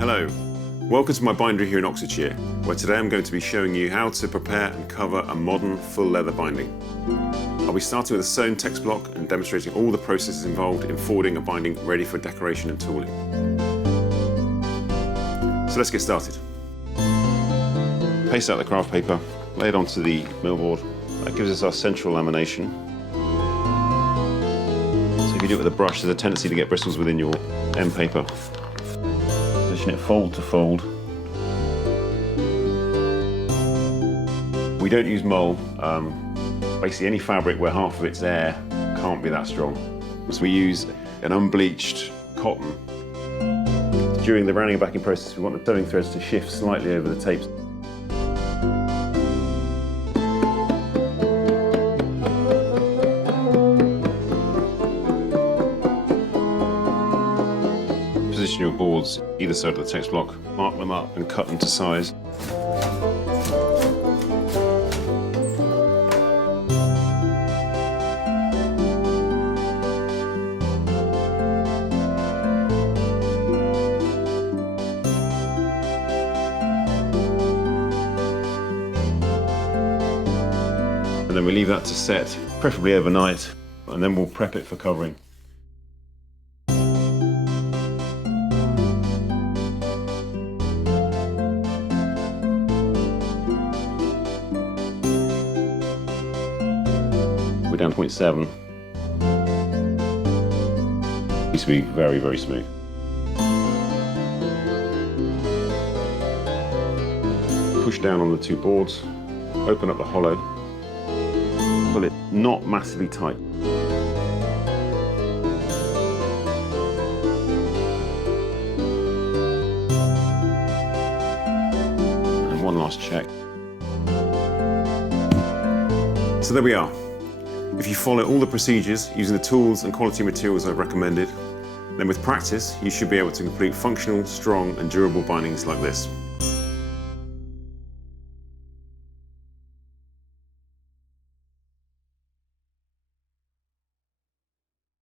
Hello, welcome to my bindery here in Oxfordshire, where today I'm going to be showing you how to prepare and cover a modern full leather binding. I'll be starting with a sewn text block and demonstrating all the processes involved in forwarding a binding ready for decoration and tooling. So let's get started. Paste out the craft paper, lay it onto the millboard. That gives us our central lamination. So if you do it with a brush, there's a tendency to get bristles within your end paper. Position it fold to fold. We don't use mull. Basically any fabric where half of it's air can't be that strong. So we use an unbleached cotton. During the rounding and backing process, we want the sewing threads to shift slightly over the tapes. Position your boards either side of the text block, mark them up and cut them to size. And then we leave that to set, preferably overnight, and then we'll prep it for covering. We're down to 0.7. Needs to be very, very smooth. Push down on the two boards, open up the hollow, pull it not massively tight. And one last check. So there we are. If you follow all the procedures using the tools and quality materials I've recommended, then with practice you should be able to complete functional, strong and durable bindings like this.